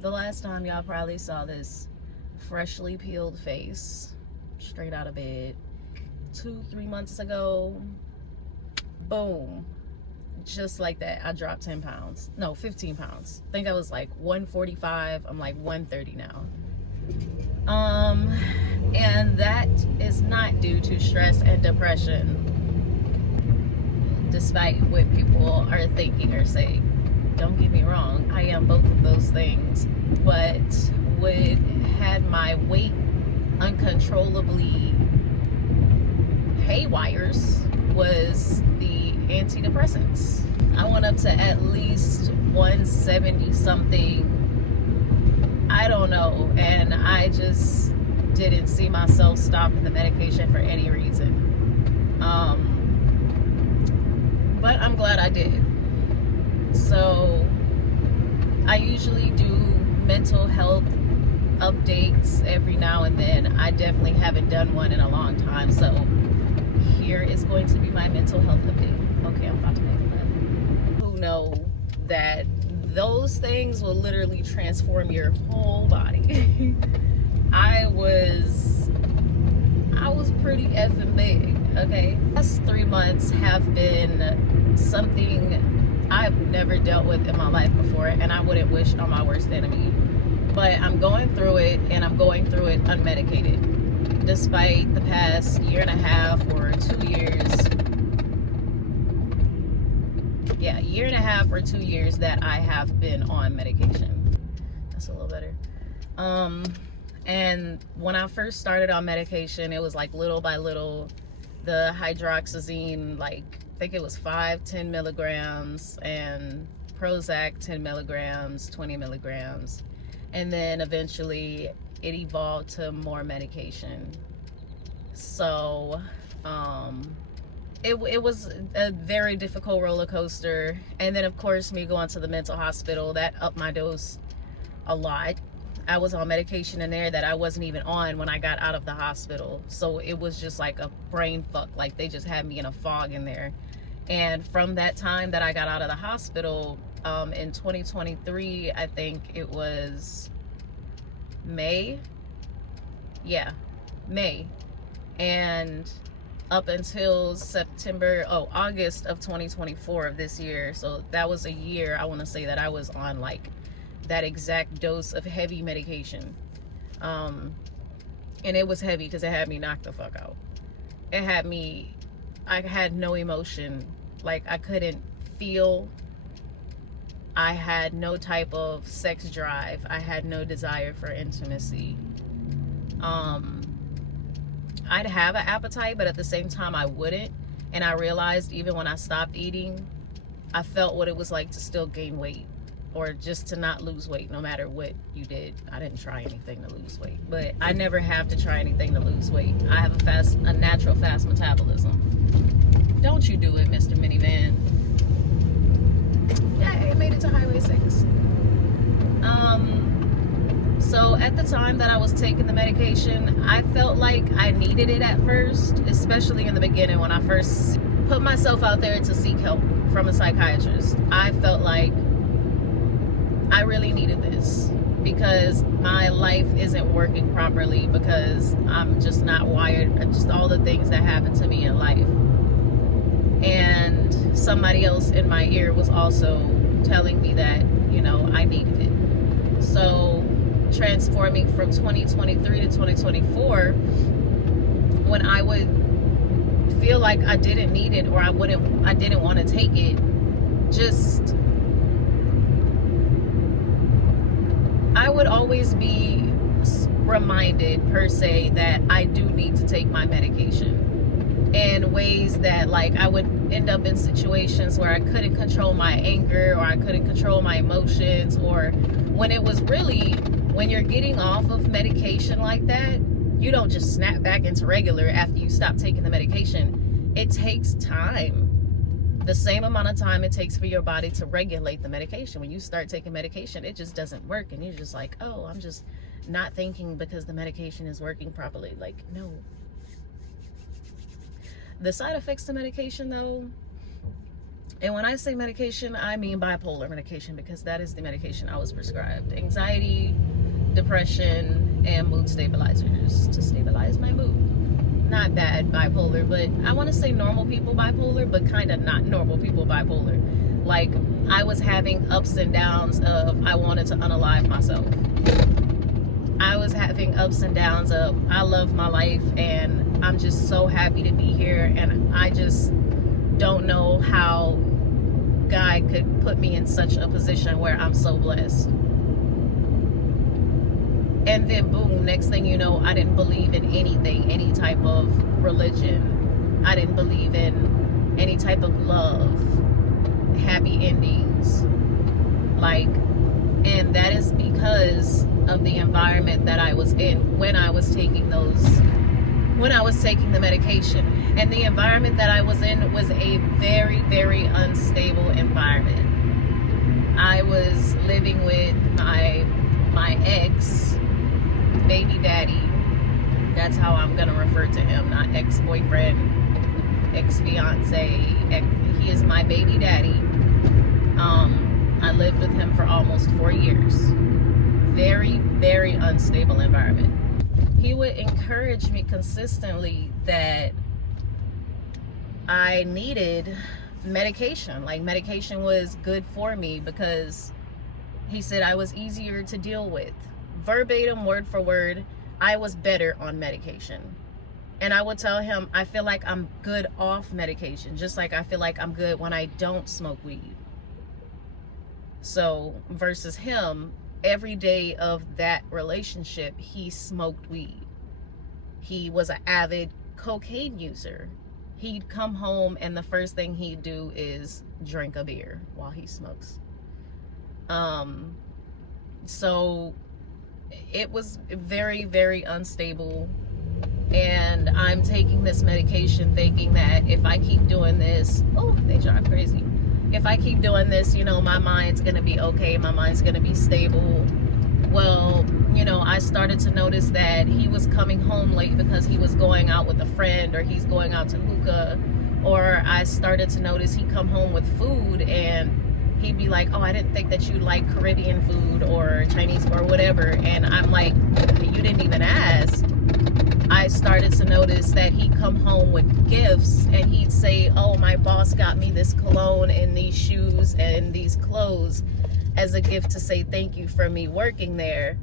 The last time y'all probably saw this freshly peeled face, straight out of bed, 2-3 months ago, boom, just like that, I dropped 10 pounds. No, 15 pounds. I think I was like 145. I'm like 130 now. And that is not due to stress and depression, despite what people are thinking or saying. Don't get me wrong, I am both of those things, but what had my weight uncontrollably haywires was the antidepressants. I went up to at least 170 something, I don't know, and I just didn't see myself stopping the medication for any reason. But I'm glad I did. So I usually do mental health updates every now and then. I definitely haven't done one in a long time, so here is going to be my mental health update. Okay, I'm about to make a laugh. Who know that those things will literally transform your whole body. I was pretty effing big, okay? The last 3 months have been something I've never dealt with in my life before, and I wouldn't wish on my worst enemy. But I'm going through it, and I'm going through it unmedicated. Despite the past year and a half or 2 years, yeah, year and a half or 2 years that I have been on medication. That's a little better. And when I first started on medication, it was like little by little, the hydroxyzine, like I think it was 5-10 milligrams, and Prozac 10 milligrams, 20 milligrams, and then eventually it evolved to more medication. So it was a very difficult roller coaster. And then of course me going to the mental hospital, that upped my dose a lot. I was on medication in there that I wasn't even on when I got out of the hospital. So it was just like a brain fuck. Like they just had me in a fog in there. And from that time that I got out of the hospital, in 2023, I think it was May. Yeah, May. And up until August of 2024 of this year. So that was a year, I want to say, that I was on like that exact dose of heavy medication. And it was heavy because it had me knocked the fuck out. I had no emotion. Like I couldn't feel. I had no type of sex drive. I had no desire for intimacy. I'd have an appetite, but at the same time I wouldn't. And I realized even when I stopped eating, I felt what it was like to still gain weight, or just to not lose weight no matter what you did. I didn't try anything to lose weight, but I never have to try anything to lose weight. I have a natural fast metabolism. Don't you do it, Mr. Minivan. Yeah, I made it to Highway 6. So at the time that I was taking the medication, I felt like I needed it at first, especially in the beginning when I first put myself out there to seek help from a psychiatrist. I felt like I really needed this because my life isn't working properly, because I'm just not wired, just all the things that happened to me in life. And somebody else in my ear was also telling me that, you know, I needed it. So transforming from 2023 to 2024, when I would feel like I didn't need it, or I didn't want to take it, just I would always be reminded, per se, that I do need to take my medication, in ways that, like, I would end up in situations where I couldn't control my anger, or I couldn't control my emotions, or when it was really, when you're getting off of medication like that, you don't just snap back into regular after you stop taking the medication. It takes time. The same amount of time it takes for your body to regulate the medication. When you start taking medication, it just doesn't work, and you're just like, oh, I'm just not thinking because the medication is working properly. Like, no. The side effects to medication, though, And when I say medication, I mean bipolar medication, because that is the medication I was prescribed. Anxiety, depression, and mood stabilizers to stabilize my mood. Not bad bipolar, but I want to say normal people bipolar, but kind of not normal people bipolar. Like, I was having ups and downs of I wanted to unalive myself. I was having ups and downs of I love my life and I'm just so happy to be here, and I just don't know how God could put me in such a position where I'm so blessed. And then boom, next thing you know, I didn't believe in anything, any type of religion. I didn't believe in any type of love, happy endings. Like, and that is because of the environment that I was in when I was taking the medication. And the environment that I was in was a very, very unstable environment. I was living with my ex baby daddy. That's how I'm gonna refer to him, not ex-boyfriend, ex-fiance. He is my baby daddy. I lived with him for almost 4 years. Very, very unstable environment. He would encourage me consistently that I needed medication. Like, medication was good for me because he said I was easier to deal with. Verbatim, word for word, I was better on medication. And I would tell him, I feel like I'm good off medication, just like I feel like I'm good when I don't smoke weed. So, versus him, every day of that relationship, he smoked weed. He was an avid cocaine user. He'd come home and the first thing he'd do is drink a beer while he smokes. So it was very, very unstable. And I'm taking this medication thinking that if I keep doing this, oh, they drive crazy. If I keep doing this, you know, my mind's gonna be okay, my mind's gonna be stable. Well, you know, I started to notice that he was coming home late because he was going out with a friend, or he's going out to hookah. Or I started to notice he'd come home with food and he'd be like, oh, I didn't think that you like Caribbean food or Chinese or whatever. And I'm like, you didn't even ask. I started to notice that he'd come home with gifts and he'd say, oh, my boss got me this cologne and these shoes and these clothes as a gift to say thank you for me working there.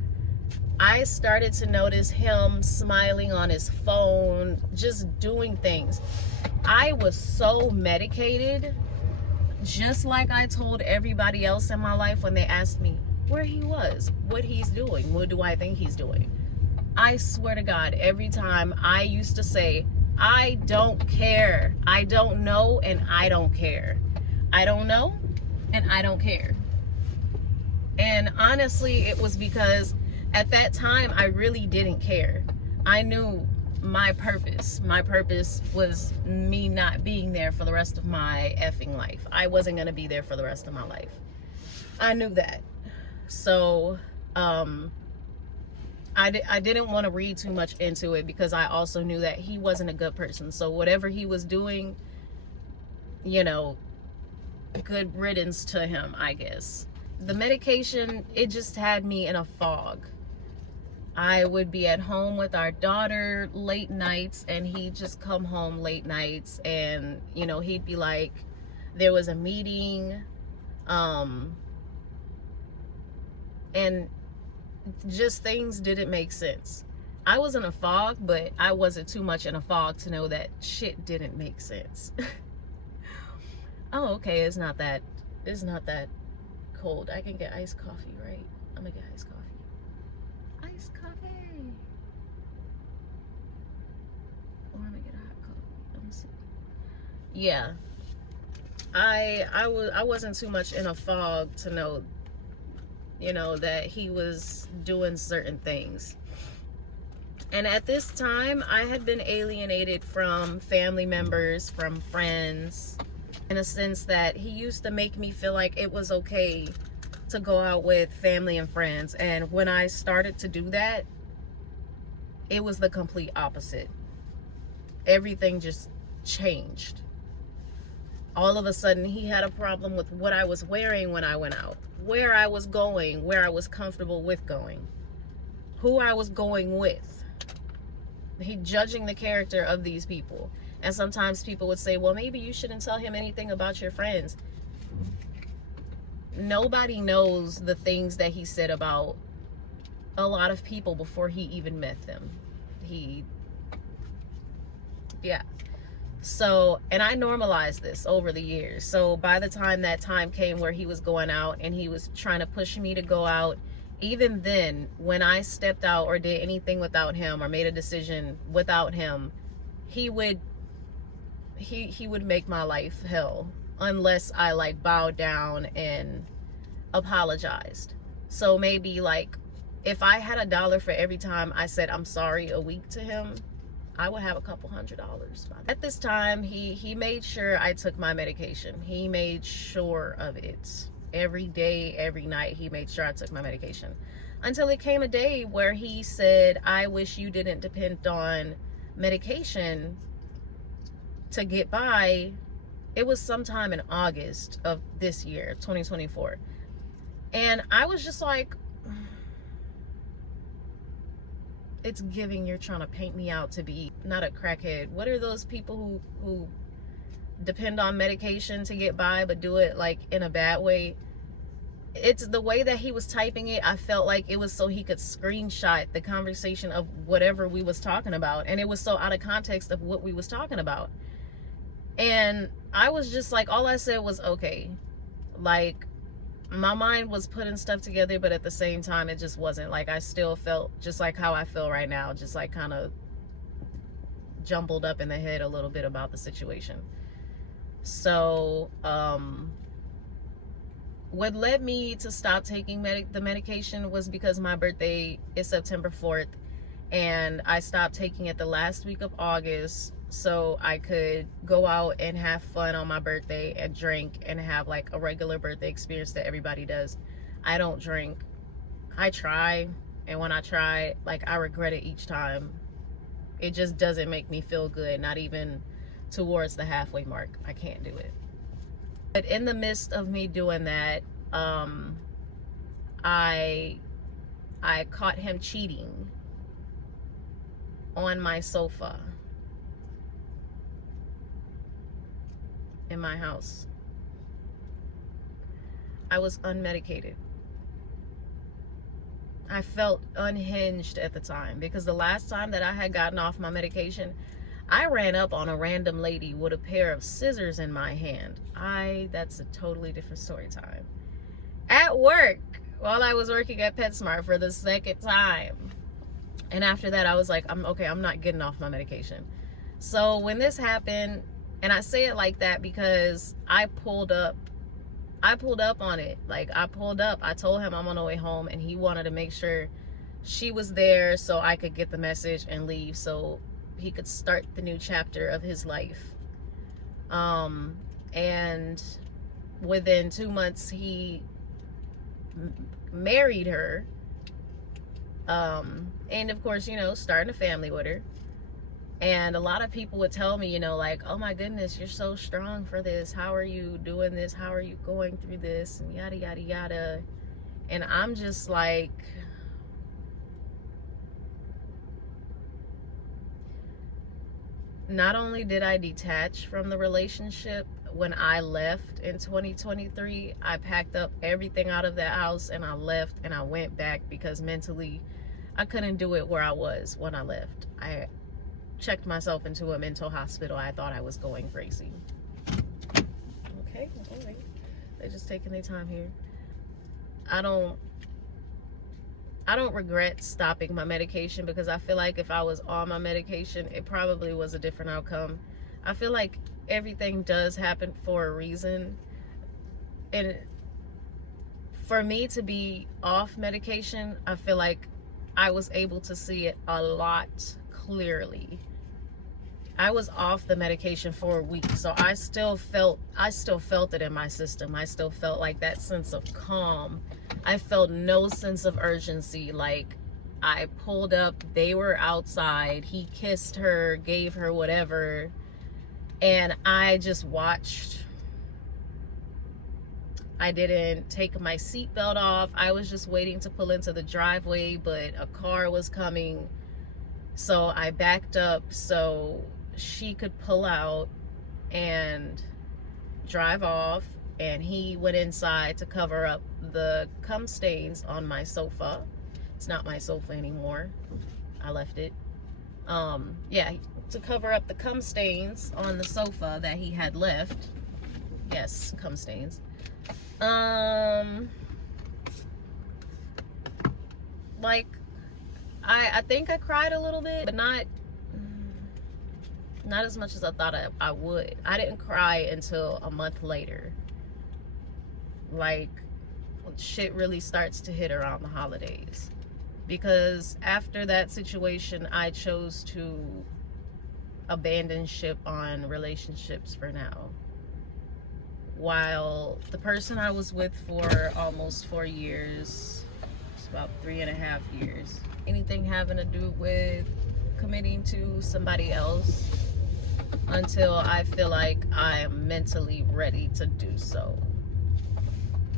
I started to notice him smiling on his phone, just doing things. I was so medicated, just like I told everybody else in my life when they asked me where he was, what he's doing, what do I think he's doing. I swear to God, every time I used to say, I don't care. I don't know and I don't care. I don't know and I don't care. And honestly, it was because at that time, I really didn't care. I knew my purpose. My purpose was me not being there for the rest of my effing life. I wasn't going to be there for the rest of my life. I knew that. So, I didn't want to read too much into it because I also knew that he wasn't a good person. So whatever he was doing, you know, good riddance to him, I guess. The medication, it just had me in a fog. I would be at home with our daughter late nights and he'd just come home late nights and, you know, he'd be like, there was a meeting, and just things didn't make sense. I was in a fog, but I wasn't too much in a fog to know that shit didn't make sense. Oh, okay, it's not that cold. I can get iced coffee, right? I'm gonna get iced coffee. Iced coffee. Or I'm gonna get a hot coffee. Let me see. Yeah. I wasn't too much in a fog to know, you know, that he was doing certain things. And at this time, I had been alienated from family members, from friends, in a sense that he used to make me feel like it was okay to go out with family and friends. And when I started to do that, it was the complete opposite. Everything just changed. all of a sudden he had a problem with what I was wearing when I went out, where I was going, where I was comfortable with going, who I was going with. He judging the character of these people. And sometimes people would say, well, maybe you shouldn't tell him anything about your friends. Nobody knows the things that he said about a lot of people before he even met them. Yeah. So, and I normalized this over the years. So by the time that time came where he was going out and he was trying to push me to go out, even then, when I stepped out or did anything without him or made a decision without him, he would make my life hell unless I like bowed down and apologized. So maybe like if I had $1 for every time I said I'm sorry a week to him, I would have a couple $100. At this time, he made sure I took my medication. He made sure of it. Every day, every night, he made sure I took my medication. Until it came a day where he said, I wish you didn't depend on medication to get by. It was sometime in August of this year, 2024. And I was just like, it's giving you're trying to paint me out to be not a crackhead. What are those people who depend on medication to get by but do it like in a bad way? It's the way that he was typing it. I felt like it was so he could screenshot the conversation of whatever we was talking about, and it was so out of context of what we was talking about. And I was just like, all I said was okay. Like, my mind was putting stuff together, but at the same time it just wasn't. Like, I still felt just like how I feel right now, just like kind of jumbled up in the head a little bit about the situation. So what led me to stop taking the medication was because my birthday is September 4th, and I stopped taking it the last week of August so I could go out and have fun on my birthday and drink and have like a regular birthday experience that everybody does. I don't drink. I try, and when I try, like, I regret it each time. It just doesn't make me feel good, not even towards the halfway mark. I can't do it. But in the midst of me doing that, I caught him cheating on my sofa in my house. I was unmedicated. I felt unhinged at the time because the last time that I had gotten off my medication, I ran up on a random lady with a pair of scissors in my hand. That's a totally different story time. At work, while I was working at PetSmart for the second time. And after that, I was like, I'm not getting off my medication. So when this happened, and I say it like that because I pulled up on it. Like, I pulled up, I told him I'm on the way home, and he wanted to make sure she was there so I could get the message and leave so he could start the new chapter of his life. And within 2 months, he married her. And of course, starting a family with her. And a lot of people would tell me, like, oh my goodness, you're so strong for this. How are you doing this? How are you going through this? And yada, yada, yada. And I'm just like, not only did I detach from the relationship when I left in 2023, I packed up everything out of that house and I left and I went back because mentally I couldn't do it where I was when I left. I checked myself into a mental hospital. I thought I was going crazy. Okay, all right. They're just taking their time here. I don't regret stopping my medication because I feel like if I was on my medication, it probably was a different outcome. I feel like everything does happen for a reason. And for me to be off medication, I feel like I was able to see it a lot clearly. I was off the medication for a week, so I still felt it in my system. I still felt like that sense of calm. I felt no sense of urgency. Like, I pulled up, they were outside, he kissed her, gave her whatever, and I just watched I didn't take my seatbelt off. I was just waiting to pull into the driveway, but a car was coming. So I backed up so she could pull out and drive off. And he went inside to cover up the cum stains on my sofa. It's not my sofa anymore. I left it. Yeah, to cover up the cum stains on the sofa that he had left. Yes, cum stains. Like, I think I cried a little bit, but not as much as I thought I would. I didn't cry until a month later. Like, shit really starts to hit around the holidays. Because after that situation, I chose to abandon ship on relationships for now. While the person I was with for almost 4 years, it's about 3.5 years, anything having to do with committing to somebody else until I feel like I am mentally ready to do so.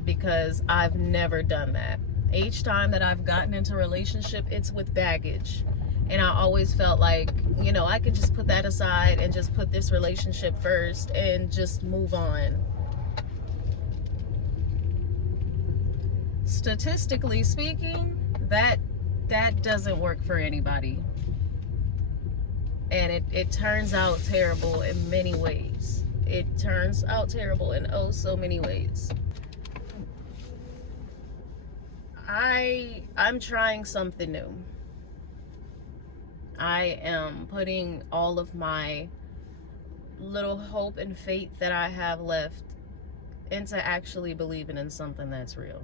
Because I've never done that. Each time that I've gotten into a relationship, it's with baggage. And I always felt like, you know, I could just put that aside and just put this relationship first and just move on. Statistically speaking, that doesn't work for anybody. And it turns out terrible in many ways. It turns out terrible in oh so many ways. I'm trying something new. I am putting all of my little hope and faith that I have left into actually believing in something that's real.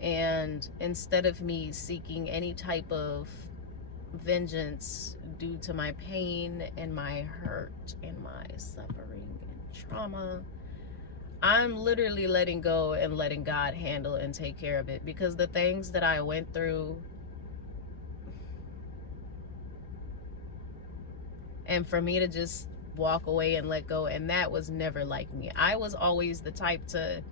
And instead of me seeking any type of vengeance due to my pain and my hurt and my suffering and trauma, I'm literally letting go and letting God handle and take care of it. Because the things that I went through, and for me to just walk away and let go, and that was never like me. I was always the type to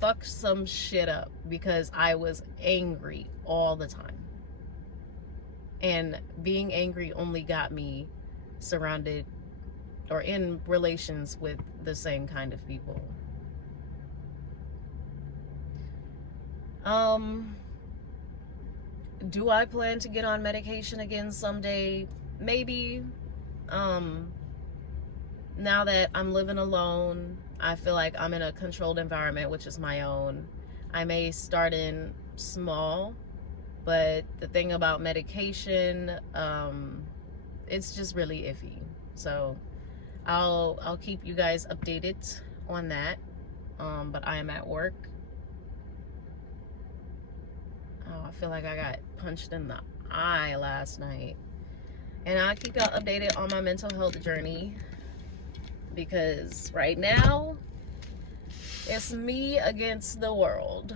fuck some shit up because I was angry all the time. And being angry only got me surrounded or in relations with the same kind of people. Do I plan to get on medication again someday? Maybe. Now that I'm living alone, I feel like I'm in a controlled environment, which is my own. I may start in small, but the thing about medication, it's just really iffy. So I'll keep you guys updated on that. But I am at work. Oh, I feel like I got punched in the eye last night. And I'll keep y'all updated on my mental health journey. Because right now, it's me against the world.